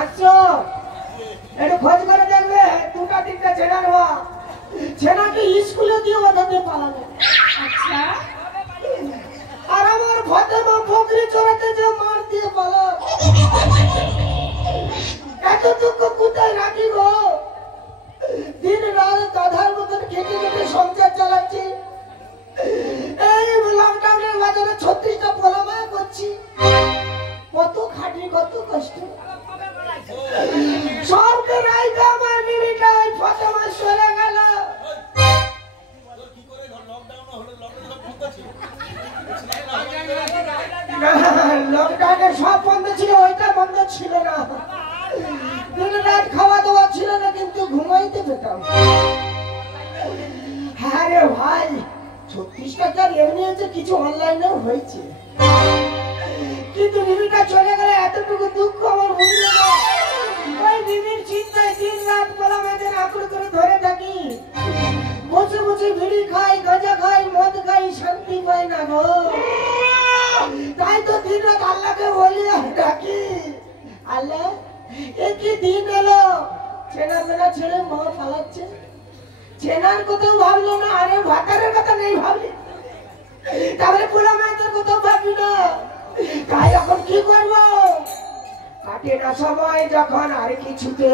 আচ্ছা একটু খোঁজ করে দেখবে দুটা তিনটা ছেনা নেওয়া ছেনাকে স্কুলে দিয়ে ওদের পালাবে। আচ্ছা আর আমার ভদ্রমা বকরি চড়াতে যে মার দিয়ে পালা এত দুঃখ কোথায় রাখি গো? দিন রাত গাধার মতন খেটে খেটে সংসার চালাচ্ছি। এই লকডাউনের বাজারে 36টা পোলামায়া করছি। কত খাটি কত কষ্ট সবকে রাইকা আমার বিবিটা ওই ফতেমা চলে গেল। লকডাউনে সব বন্ধ ছিল, ওইটা বন্ধ ছিল না। দিন রাত খাওয়া দাওয়া ছিল না, কিন্তু ঘুমাইতে পেতাম। হ্যাঁ রে ভাই 36 টাকার এমনি হচ্ছে, কিছু অনলাইনেও হয়েছে, কিন্তু বিবিটা চলে গেলে এতটুকু দুঃখ আমার বুঝলো না। ওই বিবির চিন্তায় দিন রাত বলা মেয়েদের আঁকড়ে করে ধরে থাকি। বসে বসে বিড়ি খাই, গাঁজা খাই, মদ খাই, শান্তি পাই না গো। তাই তো দিন রাত আল্লাহকে বলি আর ডাকি, আল্লাহ এ কি দিন এলো? চেনা মেনা ছেড়ে মা পালাচ্ছে, চেনার কোথাও ভাবলো না, আরে ভাতারের কথা নেই ভাবলি, তারপরে পোলা মেয়েদের কোথাও ভাবলি না। তাই এখন কি করবো? কাটে না সময় যখন আর কিছুতে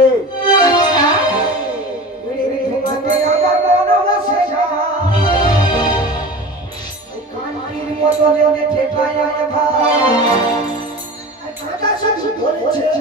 কান্তির মতো ঠেকায় কাঁচা সবজি ধরেছে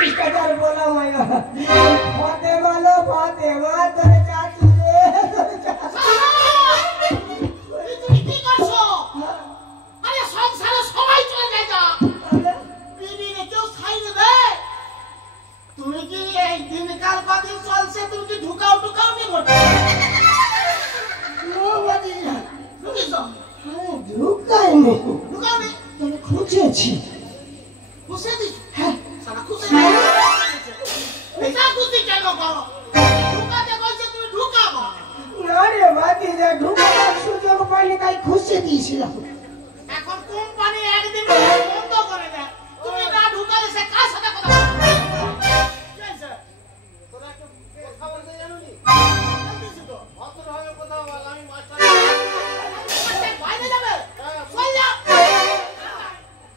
36,000 বলা মায়া ফাতেমা লো ফাতেমা তোর চাচি রে তুমি কি করছো? আরে সংসারে সবাই চলে যায় যা বিবিকে কেউ ছাইড়ে দেয়? তুমি কি এই দিনকাল কদিন চলছে তুমি কি ঢুকাও নি মোটে? নো বাদিনা ঢুকিছো? আরে ঢুকাইনি ঢুকাওনি? তবে খুঁজেছি খুশে দিছ? হ্যাঁ সারা খুশে এটা খুশি কেন করো? ঢুকাতে কইছে তুমি ঢুকাবো না রে বাদিনা ঢুকানোর সুযোগ পাইনি তাই খুঁজে দিয়েছিলাম এখন কোম্পানি একদিন বন্ধ করে দেয় তুমি না ঢুকালে সে কার সাথে কথা বলবে? কি হয়েছে? তোরা একটু কথা বলতে জানোনি? বলতেছি তো ভদ্রভাবে কথা বল আমি মাস্টার বাইরে যাবে চল যা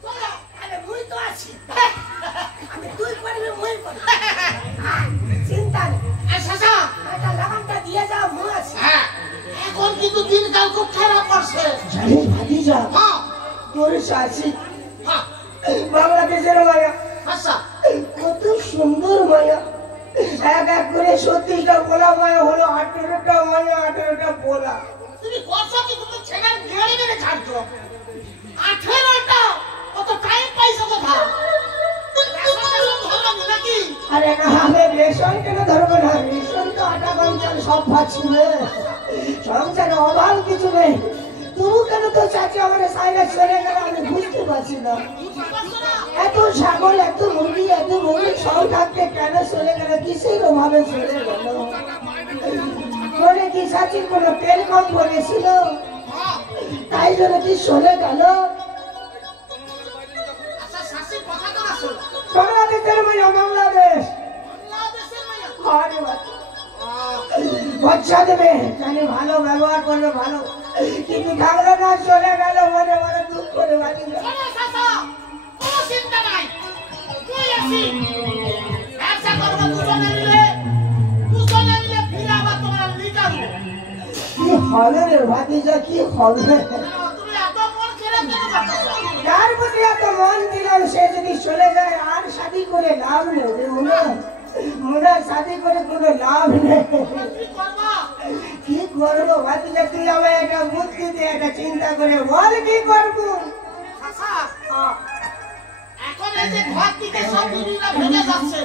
চল যা আরে মুই তো আছি আমি তুই করবি মুই করবি চিন্তা নেই শাসা একটা লাগামটা দিয়ে যা মুই আছি হ্যাঁ এখন কিন্তু দিনকাল খুব খারাপ করছে জানিস ভাতিজা হ্যাঁ তোর চাচি হ্যাঁ বাংলাদেশের মায়া আচ্ছা কত সুন্দর মায়া এক এক করে 36টা পোলা মায়া হলো 18টা মায়া 18টা পোলা তুমি করছো কি তুমি ছেলের মেরে মেরে ছাড়ছো 18টা কত টাইম পাইছো কোথা নাকি আরে না আমি রেশন কেন ধরবো না রেশন তো আটা গঞ্চাল সব পাচ্ছি রে সংসারে অভাব কিছু নেই তবু কেন তো চাচি আমার সাইডে চলে গেল আমি বুঝতে পারছি না এত ছাগল এত মুরগি সব থাকতে কেন চলে গেল কিসের অভাবে চলে গেল মনে কি চাচির কোনো তেল কম পড়েছিল তাই জন্য কি চলে গেল আচ্ছা শাসির কথা তো আসল বাংলাদেশের মায়া বাংলাদেশ বাংলাদেশের মাইয়া আরে বাচ্চা দেবে জানি ভালো ব্যবহার করবে ভালো কিন্তু থাকলো না চলে গেল মনে মনে দুঃখ করে বাঁচি শোনো শাসা কোনো চিন্তা নাই তুই আসি ব্যবসা করবো দুজনে মিলে ফিরে আবার তোমার লিটাবো কি হবে রে ভাতিজা কি হবে তুমি এত মন খারাপ কেন করতেছো যার প্রতি এত মন দিলাম সে যদি চলে যায় আর শাদি করে লাভ নেই রে মুনা শাদি করে কোনো লাভ নেই কি করবা কি করবো ভাতিজা তুই আমায় একটা বুদ্ধি দিয়ে একটা চিন্তা করে বল কি করবো শাসা এখন এই যে ঘর থেকে সব বিবিরা ভেঙে যাচ্ছে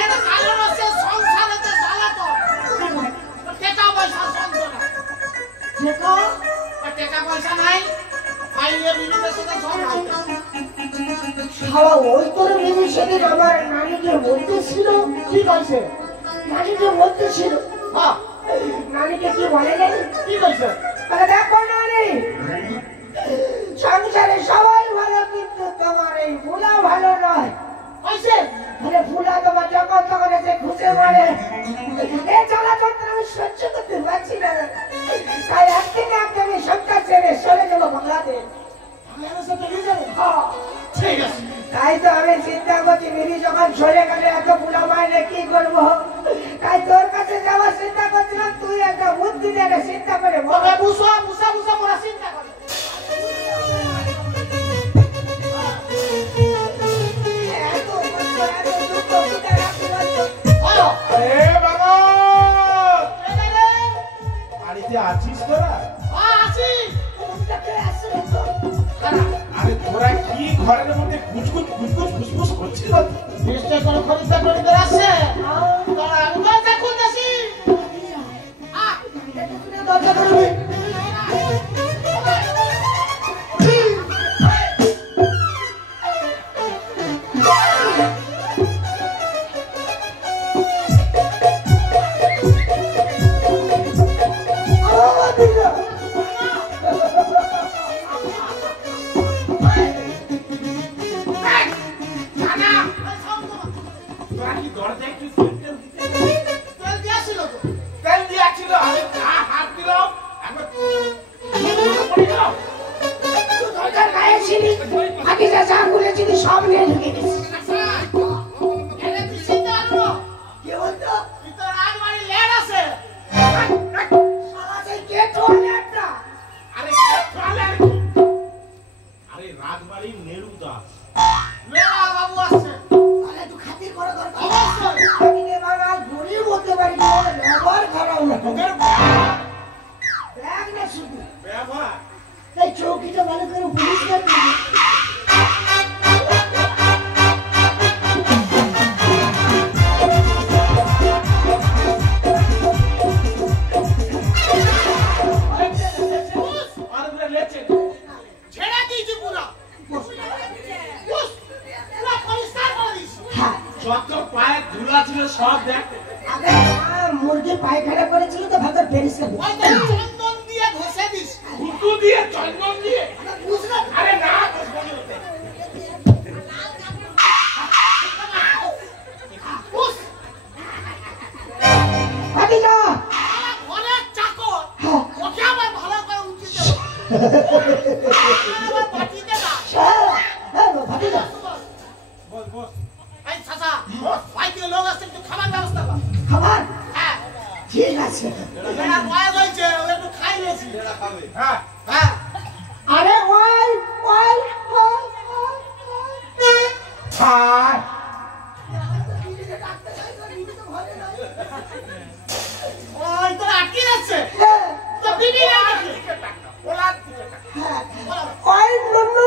এর কারণ হচ্ছে সংসারেতে জ্বালাতন টাকা পয়সা সঞ্চনা দেখো টাকা পয়সা নাই পাইলে বিবিদের সাথে ঝগড়া হইতেছে শালা ওই তোর বিবি সেদিন আমার নানিকে বলতেছিল কি কইছে নানিকে বলতেছিল হ্যাঁ নানিকে কি বলে জানি কি কইছে আরে দেখো নানি সংসারে সবাই ভালো কিন্তু তোমার এই ফুলা ভালো নয় কইছে আরে ফুলা তোমার যখন তখন এসে খুঁজে মারে এই জ্বালা যন্ত্রণা আমি সহ্য করতে পারছি না তাই একদিন আমি সংসার ছেড়ে চলে যাবো বাংলাদেশ ঠিক আছে তাই তো আমি চিন্তা করছি দিদি যখন চলে গেলে এত ফুলা মাইলে কি করবো তাই তোর কাছে যাওয়ার চিন্তা করছিলাম তুই একটা বুদ্ধি দিয়ে একটা চিন্তা করে বল তবে বুঝা মোরা চিন্তা করে এত দুঃখ, কোথায় রাখতে পারছো? এ বাবা বাড়িতে আছিস তোরা? আছি কোনটাতে আসলে তো? আরে তোরা কি ঘরের মধ্যে কুচকুচ ফুসফুস করছিস? নিশ্চয় কোনো খরিদ্দার আসছে তোরা আমি দরজা খুলতেছি দরজা করবি তোরা কি দরজা একটু খুলতে দিতে? তেল দিয়েছিল তো তেল দিয়েছিল, আমি হাত দিলাম, একবার পড়ে গেল। দরজার গায়ে ছিলি আগে যা যা খুলেছিলি সব নিয়ে ঢুকে গেছিস এনে তুই চিন্তা করো কি বলতো ভিতর রাজবাড়ি লেট আছে সারা সেই গেট ওয়ালে একটা আরে চলে আর কি? আরে রাজবাড়ির নেড়ু দাস। মেরা বাবু আসছে তাহলে একটু খাতির খারাপ না তোদের ব্যাগ না শুধু ব্যবহার এই চৌকিটা ভালো করে পরিষ্কার করবি ছেড়ে দিয়েছি পুরো পুরো পরিষ্কার করে দিয়েছি হ্যাঁ যত পায়ে ধুলা ছিল সব দেখ আগে মুরগি পায়খানা করেছিল তো ভালো পরিষ্কার ওই তো চন্দন দিয়ে ঘষে দিস গুটু দিয়ে চন্দন দিয়ে বুঝলে আরে না বুঝ আগে যা ঘরের চাকর হ্যাঁ ওকে আবার ভালো করে উচিত আবার পাঠিয়ে না হ্যাঁ ভাবি যা বস বস এই চাচা ভাই থেকে লোক আসছে একটু খাবার ব্যবস্থা কর খাবার হ্যাঁ ঠিক আছে এটা বয়স হয়েছে ও একটু খাই নিয়েছি হ্যাঁ হ্যাঁ আরে ওয়াই হাই ওই তো আটকে যাচ্ছে তো বিবি লাগে ওলার দিকে ওই নুনু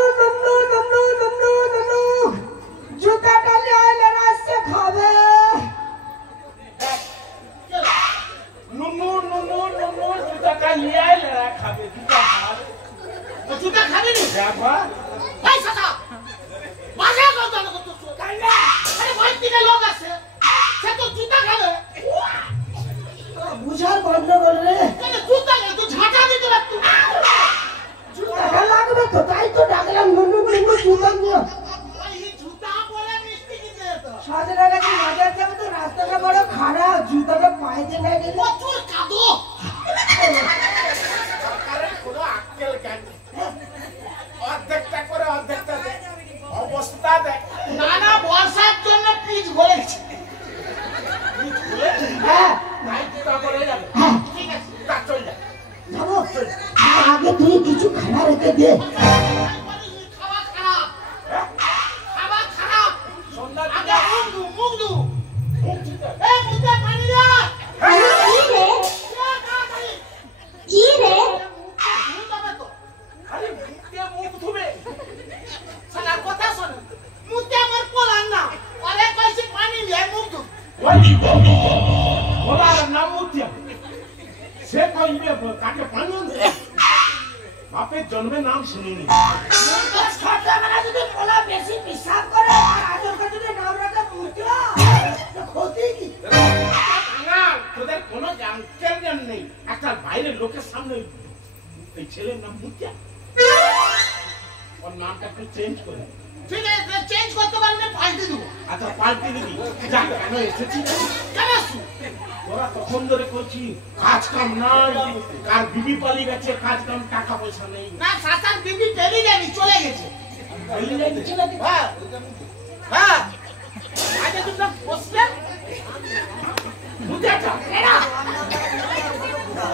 জুতাটা নিয়ে রাস্তা খাবে নুনু নুনু নুনু জুতাটা নিয়ে আইলে খাবে জুতা খাবে ও জুতা খাবি নি ব্যবহার এই চাচা বাজে কথা না কত কাইনা আরে ভাই থেকে লোক আছে সে তো জুতা খাবে বুঝার গন্ডগোল রে কেন জুতা না তুই ঝাঁটা দিতে লাগতো জুতাটা লাগবে তো তাই তো ডাকলাম নুনু জুতা নিয়ে ওই জুতা পরে মিষ্টি কিনতে যেত সাজরা গাছে বাজার যাবে তো রাস্তাটা বড় খারাপ জুতাটা পাইতে না গেলে প্রচুর কাদো সরকারের কোনো আক্কেল জ্ঞান নেই। অর্ধেকটা করে অর্ধেকটা দেখ অবস্থা দেখ নানা বর্ষার জন্য পিচ ঘুরেছে হ্যাঁ নাই জুতা করে যাবে হ্যাঁ ঠিক আছে তা চল যা যাবো তার আগে তুই কিছু খানা রেখে দে খাওয়া খারাপ খাওয়া খারাপ সন্ধ্যা আগে মুখ দু এই মুখে পানি দে খালি মুখে মুখ ধুবে সালা কথা শোন মুখে আমার পোলান না আরে কইছি পানি দিয়ে মুখ দু ওলার নাম মুতিয়া সে কইবে কাকে পানি আনতে বাপের জন্মে নাম শুনিনি ছোটবেলা যদি পোলা বেশি পিসাব করে আর আজকাল যদি নাম রাখা মুটলা ক্ষতি কি কাঙাল তোদের কোনো জ্ঞান নেই একটা বাইরের লোকের সামনে এই ছেলের নাম মুতিয়া ওর নামটা একটু চেঞ্জ করে ঠিক আছে চেঞ্জ করতে পারলে পাল্টে দেবো আচ্ছা পাল্টে দিবি যা কেন এসেছিস কেন আসু তোরা তখন ধরে করছি কাজ কাম নাই কার বিবি পালিয়ে গেছে কাজ কাম টাকা পয়সা নেই না সাসার বিবি পেলি যায়নি চলে গেছে পালিয়ে যাচ্ছে। হ্যাঁ হ্যাঁ আগে তোমরা বসলে মুতিয়াটা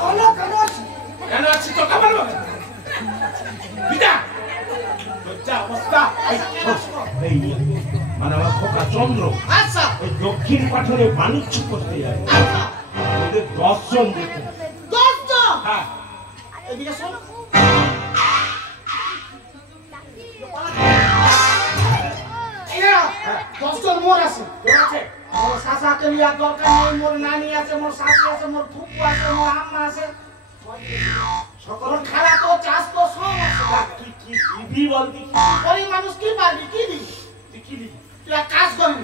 বলো কেন কেন আছি তো খাবার বিদা তোর যা অবস্থা এই মানে আমার খোকা চন্দ্র আচ্ছা ওই দক্ষিণ পাঠনে বাণিজ্য করতে যায় আচ্ছা ওদের 10 জন দেখুন দোস্ত হ্যাঁ এদিকে শোন এরা 10 জন মোর আছে তোর আছে মোর শাশাকে লিয়া দরকার নেই মোর নানি আছে মোর শাশু আছে মোর ফুপু আছে মোর আম্মা আছে সকল খালা তো চাষ তো সব আছে কি দিবি বলতি গরিব মানুষ কি পারবি কি দিবি তুই কি দিবি তুই এক কাজ করবি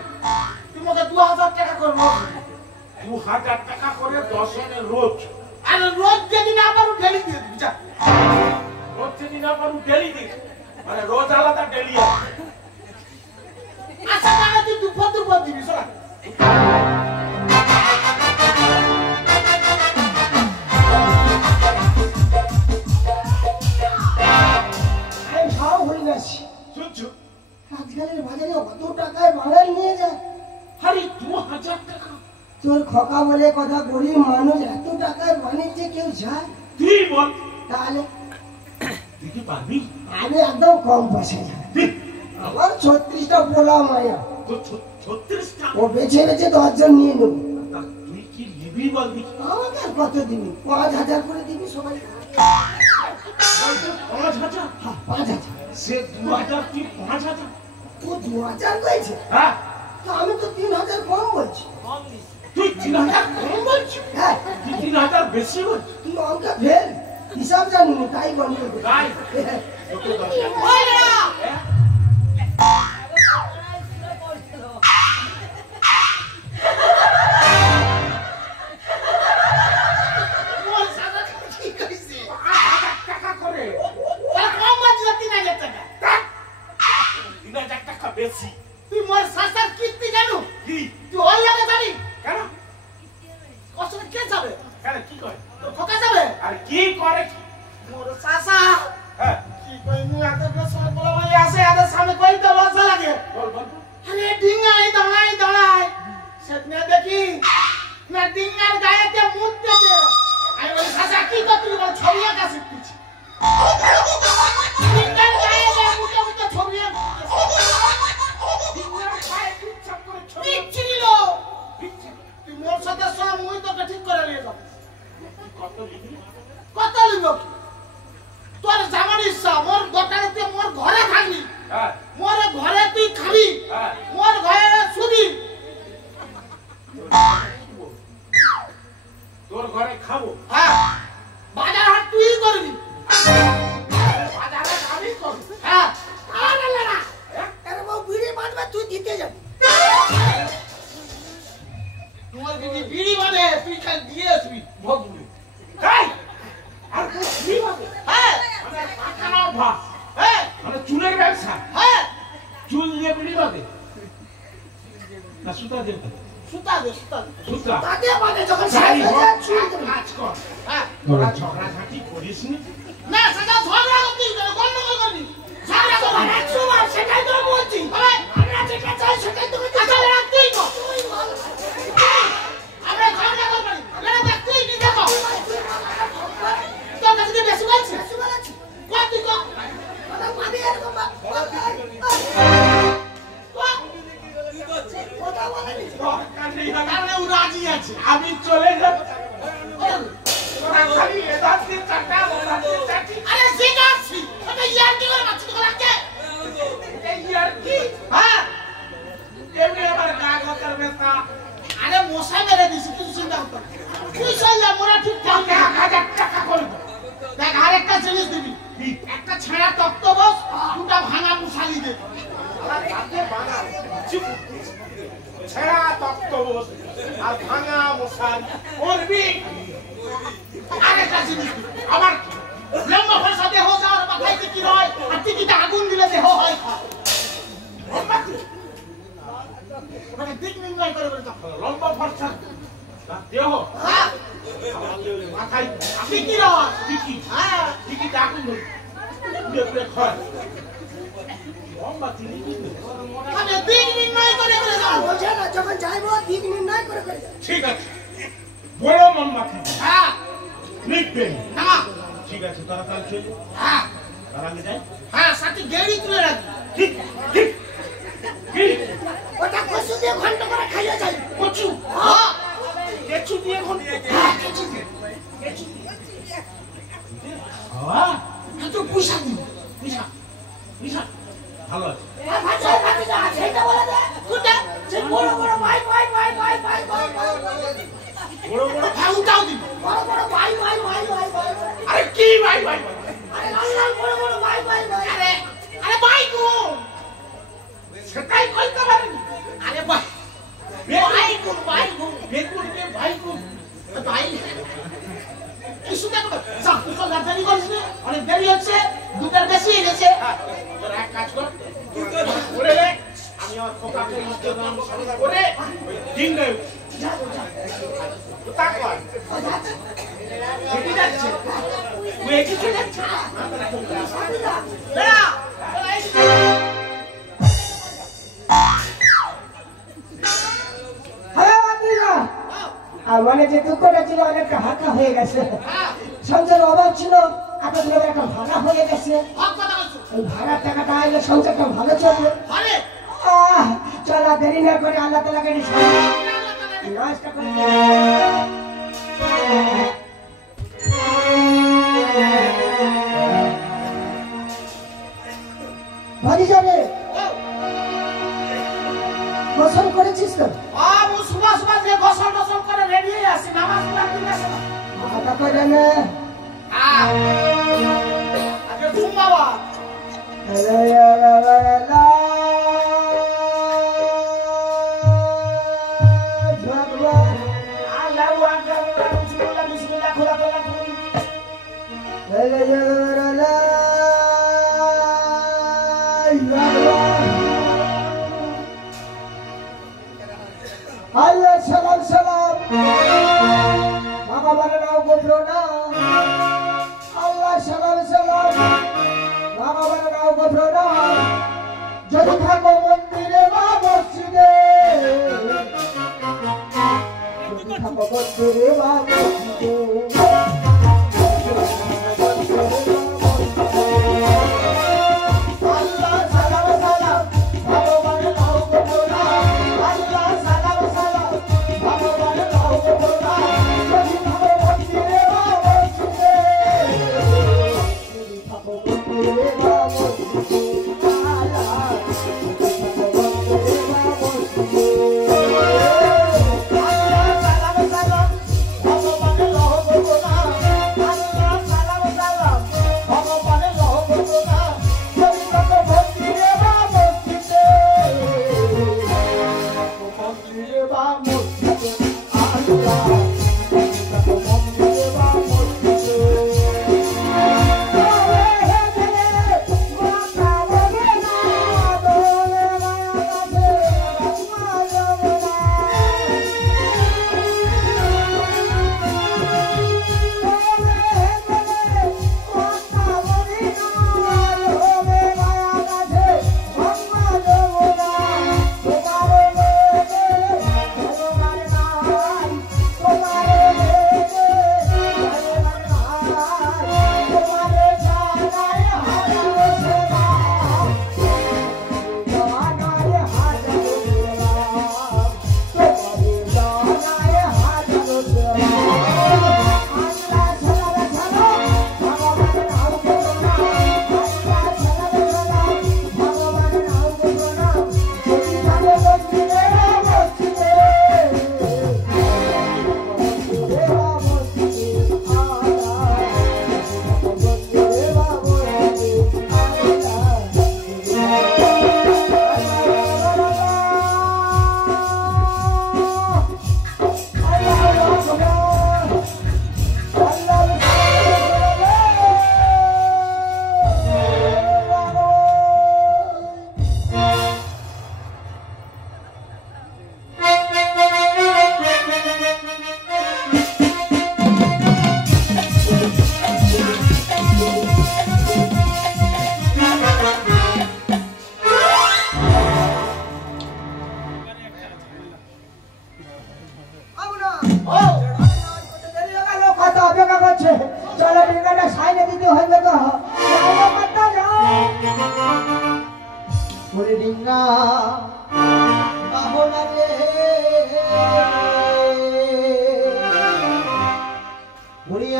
তুই মোকে 2000 টাকা করে নোট দিবি। 2000 টাকা করে 10 জনের রোজ আর রোজ যদি না পারো ঢেলি দিয়ে দিবি যা রোজ যদি না পারু ডেলি দিস মানে রোজ আলাদা ডেলি আছে আচ্ছা টাকা তুই দুপুর দিবি শোনা আমি সব হয়ে গেছি শুনছো আজকালের বাজারে অত টাকায় বাঙাল নিয়ে যায় আরে 2000 টাকা তোর খোকা বলে কথা গরিব মানুষ এত টাকায় বাণিজ্যে কেউ যায় তুই বল তাহলে তুই কি পারবি আমি একদম কম পয়সায় যাই তুই আমার 36টা পোলা মায়া তো 36 টা ও বেছে বেছে 10 জন নিয়ে নেবো তা তুই কি নিবি দিবি বল দেখি। আমাকে আর কত দিবি? 5,000 করে দিবি সবাই। 5,000? হ্যাঁ, 5,000। সে 2,000 তুই 5,000? ও 2,000 কইছে? হ্যাঁ তো আমি তো 3,000 কম বলছি। তুই 3,000 কম বলছিস? হ্যাঁ, তুই 3,000 বেশি বলছিস। তুই অঙ্ক ফেল, হিসাব জানি না, তাই গন্ডগোল করছিস। তাই হ্যাঁ। ওই না মোর সাদা কি কইছি 8,000 টাকা করে। তাহলে কম বাজলো 3,000 টাকা 3,000 টাকা বেশি। তুই মোর সাসার কীর্তি জানো কি? তুই ওর লাগে জানি কেন? কষ্ট কে যাবে কেন কি করে? তোর খোকা যাবে আর কি করে কি? মোর সাসা হ্যাঁ কি কই মু এত সময় বলা বলি আসে এদের সামনে কই তো লজ্জা লাগে বল বল। আরে ডিঙ্গাই দাঁড়াই সেদিনে দেখি না ডিঙ্গার গায়েতে মুততেছে আমি বলি সাসা কি করতে বল ছবি আঁকা শিখতেছি ডিঙ্গার গায়েতে মুতে ছবি ডিঙ্গার পায়ে ইচ্ছা করে ছবি ছিল তুই মোর সাথে সব মুই তোকে ঠিক করে নিয়ে যাব কত লিখবি? কত লিব তোর জামার ইচ্ছা মোর গোটাতে মোর ঘরে থাকবি হ্যাঁ মোর ঘরে তুই খাবি হ্যাঁ মোর ঘরে শুবি তোর ঘরে খাবো। হ্যাঁ বাজার হাট তুই করবি বাজারে আমি করব। হ্যাঁ আরে না আরে বাবু, বিড়ি বাঁধবে, তুই দিতে যাবি। তোমার দিদি বিড়ি বাঁধে তুই খালি দিয়ে আসবি ভোগবি তাই আর কি হবে? হ্যাঁ মানে পাখানা অভ্যাস, হ্যাঁ মানে চুলের ব্যবসা। হ্যাঁ চুল দিয়ে বিড়ি বাঁধে না সুতা দিয়ে বাঁধে? সুতা দে সুতা। তাতে বাঁধে, যখন যাই শেষ হয়ে হোক, যায়, ছুঁড়ে এক দেবে। কাজ কর। হ্যাঁ তোরা ঝগড়াঝাটি করিস নি। না সেটা ঝগড়া করবি গন্ডগোল করবি ঝগড়া করবি আর 100 বার সেটাই তো বলছি। আরে আমরা যেটা চাই সেটাই তোকে দিতে আচ্ছা হবে। লড়া তুই কর তুই বল। আমরা ঝগড়া করবি লড়া দেখ তুই কি দেখো তোর কাছে কি বেশি বলছিস বেশি বলেছি। কর তুই কর কথা বাঁধে এরকম কথা বলেনি। দরকার নেই হবে। তাহলে ও রাজি আছে আমি চলে যাচ্ছি। তোরা খালি এদার দিয়ে চাটা, ওদার দিয়ে চাটি। আরে জিজ্ঞাসি ওটা ইয়ার কি করে মাছ তো লাগছে এই আর কি? হ্যাঁ এমনি আমার গা গতর ব্যথা। আরে মশা মেরে দিছি কিছু চিন্তা করতে হবে না। তুই চল মোরা ঠিক ঠাক তোকে 1,000 টাকা করে দেব। দেখ আর একটা জিনিস দিবি কি? একটা ছেঁড়া তক্ত বস দুটা ভাঙা মুসালি দে আমার দাঁতে ভাঙা। চুপ। ছেঁড়া তক্তপোষ আর ভাঙা মশারি করবি। আর একটা জিনিস দিবি আমার লম্বা ফর্সা দেহ যাওয়ার মাথায় কি হয় আর টিকিটা আগুন দিলে দেহ হয় ওটাকে দিক নির্ণয় করে বলে তখন লম্বা ফর্সা তার দেহ হ্যাঁ মাথায় টিকি হয় টিকি হ্যাঁ টিকিটা আগুন ধরে পুড়ে পুড়ে খয়। লম্বা তিনি আমি দিক নির্ণয় করে বলে আর বোঝে না, যখন যাইবো দিক নির্ণয় করে করে যাবে। ঠিক আছে। বড় মোমবাতি হ্যাঁ লিখবে। না ঠিক আছে তাড়াতাড়ি চলে হ্যাঁ তার আগে যাই। হ্যাঁ সাথে গেড়ি তুলে রাখবি ঠিক ঠিক কি ওটা কচু দিয়ে ঘন্টা করে খাইয়ে যাই। কচু হ্যাঁ কেচু দিয়ে এখন হ্যাঁ, কেচু দিয়ে। হ্যাঁ একটু পয়সা দিবি নিশা নিশা ভালো আছে। আর ভাষা ভাষা সেটা বলে দে। কোনটা যে বড় বড় ভাই ভাই ভাই ভাই ভাই ভাই ভাই বড় বড় হ্যাঁ ওটাও দিবি বড় বড় ভাই ভাই ভাই ভাই ভাই। আরে কি ভাই ভাই ভাই? আরে লাল লাল বড় বড় ভাই ভাই ভাই। আরে আরে ভাই গো সেটাই কইতে পারেনি। আরে ভাই ভাই গো বেগুন রে ভাই গুন। ভাই কিছু দেখো সব কিছু রাজধানী করিস না অনেক দেরি হচ্ছে দুটার বেশি হয়ে গেছে তোর এক কাজ কর করে রে আমি আমার খোকাকে ইনস্টাগ্রাম সঙ্গে করে দিন দেব। তা কর এটি যাচ্ছে তুই এটি চলে যাচ্ছে। বেড়া হ্যাঁ বাতিরা, আর মানে যে দুঃখটা ছিল অনেকটা হালকা হয়ে গেছে। সঞ্চয়ের অভাব ছিল, আপনাদের একটা ভাড়া হয়ে গেছে। হক কথা বলছো এই ভাড়ার টাকাটা আইলে সংসারটা ভালো চলবে। আরে চলা দেরি না করে আল্লাহ তালাকে নাচটা করে ভারী যাবে গোসল করেছিস তো? আমি সুবাস সুবাস যে গোসল টোসল করে রেডি হয়ে আসি, নামাজ পড়তে গেছে না। আটা করে নে আগে ঘুম বাবা। আল্লাহু আকবার, বিসমিল্লাহ বিসমিল্লাহ, খোলা খোলা Allah salam salam Bhagavan naam gopro na Allah salam salam Bhagavan naam gopro na jodi thako mandire ba masjide jodi thako mandire ba masjide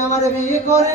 আমার বিয়ে করে